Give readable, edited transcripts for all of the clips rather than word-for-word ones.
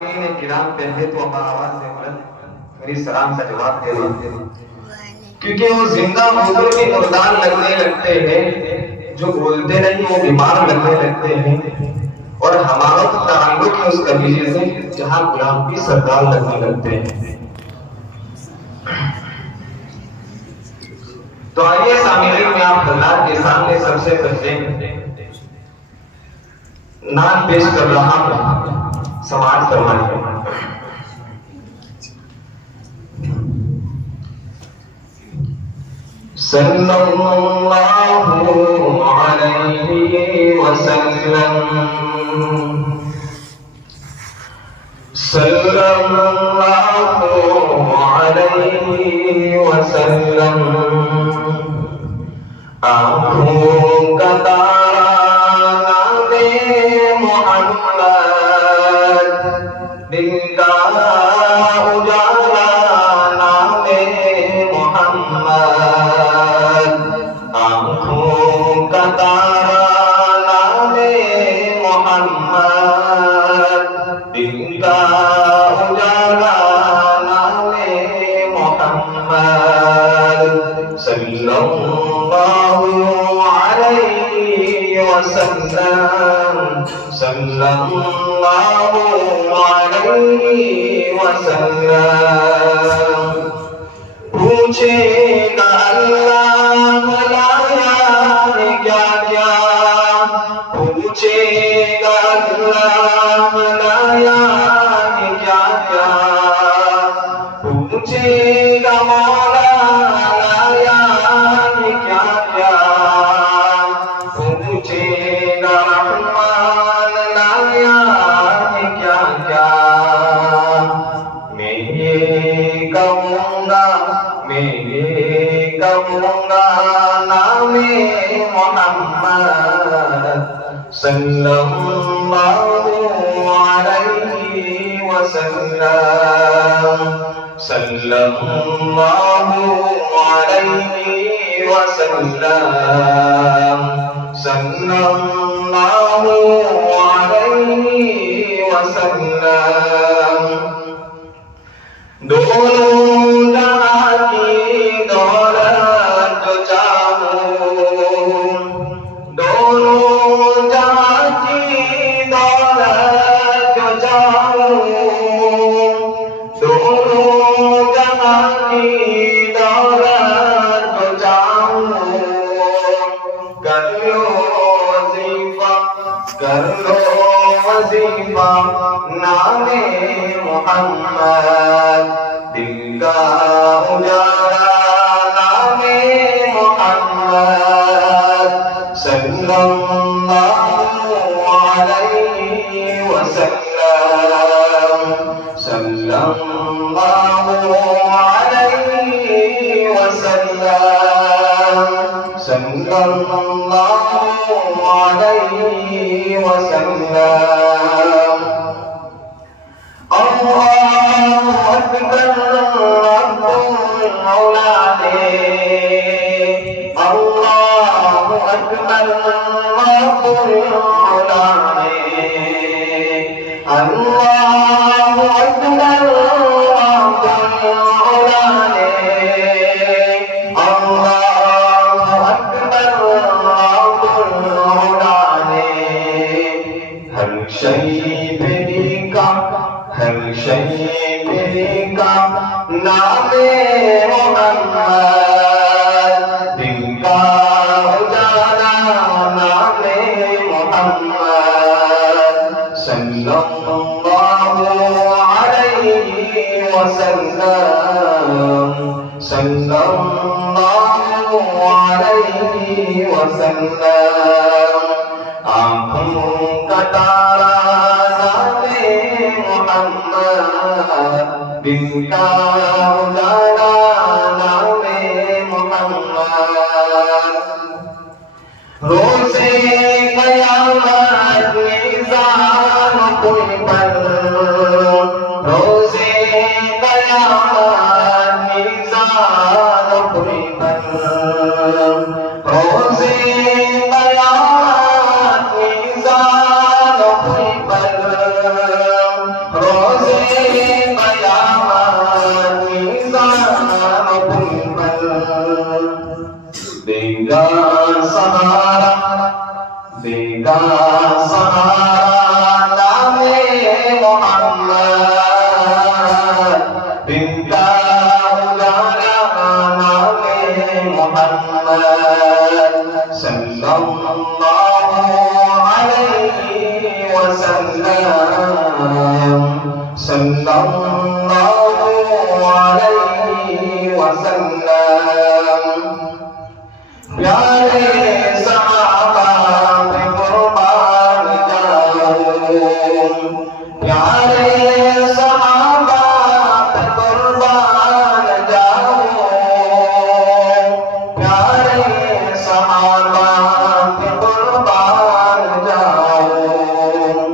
ने किराम पहले तो अम्मा आवाज से बुलंद मेरी सलाम का जवाब दे दो, क्योंकि वो जिंदा होकर भी मुर्दार लगने लगते हैं, जो बोलते नहीं वो बीमार लगने लगते हैं। और हमारा तो ताल्लुक है उस कबीले से जहां गुलाम भी सरदार लगने लगते हैं। तो आइए सामने में आप अल्लाह के सामने सबसे पहले नाम पेश कर रहा हूं, समाज फरमाइए। सल्लल्लाहु अलैहि वसल्लम, सल्लल्लाहु अलैहि वसल्लम। आँखों का तारा नामे मोहम्मद, दिल का उजाला नामे मोहम्मद। आँखों का तारा नामे मोहम्मद, दिल का उजाला नामे मोहम्मद। सल्लल्लाहु अलैहि वसल्लम, सल्लल्लाहु अलैहि वसल्लम। पूछेगा अल्लाह लाया क्या क्या, पूछेगा अल्लाह लाया क्या क्या, पूछेगा मौला लाया क्या क्या, पूछेगा रहमान लाया क्या क्या। मैं ये कहूँगा, मैं ये कहूँगा नामे मोहम्मद, सल्लल्लाहु अलैहि वसल्लम, सल्लल्लाहु अलैहि वसल्लम, सल्लल्लाहु अलैहि वसल्लम। दोनों जहां की दौलत जो चाहूं, दोनों जहां की दौलत जो चाहूं, दोनों जहां की दौलत जो चाहूं। कर लो वजीफा, कर लो वजीफा नामे मोहम्मद, दिल का उजाला नामे मोहम्मद। सल्लल्लाहु अलैहि वसल्लम, सल्लल्लाहु अलैहि वसल्लम, सल्लल्लाहु अलैहि वसल्लम। अल्लाहु अकबर, रब्बुल मौला ने, अल्लाहु अकबर, रब्बुल मौला ने, अल्लाहु अकबर, रब्बुल मौला ने, अल्लाहु अकबर, रब्बुल मौला ने। हर शय पे लिखा, हर शय पे लिखा नामे मोहम्मद, दिल का उजाला नामे मोहम्मद। सल्लल्लाहु अलैहि वसल्लम, सल्लल्लाहु अलैहि वसल्लम। आँखों का तारा नामे मोहम्मद, दिल का उजाला नामे मोहम्मद। रोज़े क़यामत मीज़ान पुल पर, रोज़े क़यामत मीज़ान पुल पर, रोज़े क़यामत मीज़ान पुल पर, रोज़े देगा सहारा नामे मोहम्मद, बिनका उजाला नामे मोहम्मद सल्लल्लाहु अलैहि वसल्लम, सल्लल्लाहु अलैहि वसल्लम। प्यारे सहाबा पे कुर्बान जाऊं, प्यारे सहाबा पे कुर्बान जाऊं, प्यारे सहाबा पे कुर्बान जाऊं।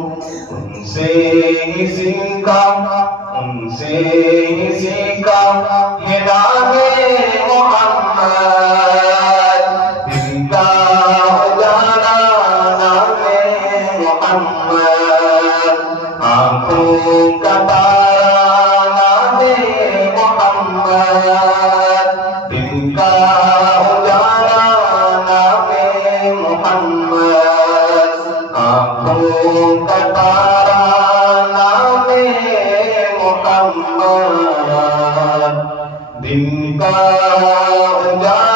उनसे ही सीखा ये नामे मोहम्मद, जिनका उजाला नामे मोहम्मद, आँखों का तारा नामे मोहम्मद, जिनका उजाला नामे मोहम्मद, आँखों का तारा नामे मोहम्मद, दिन का उजाला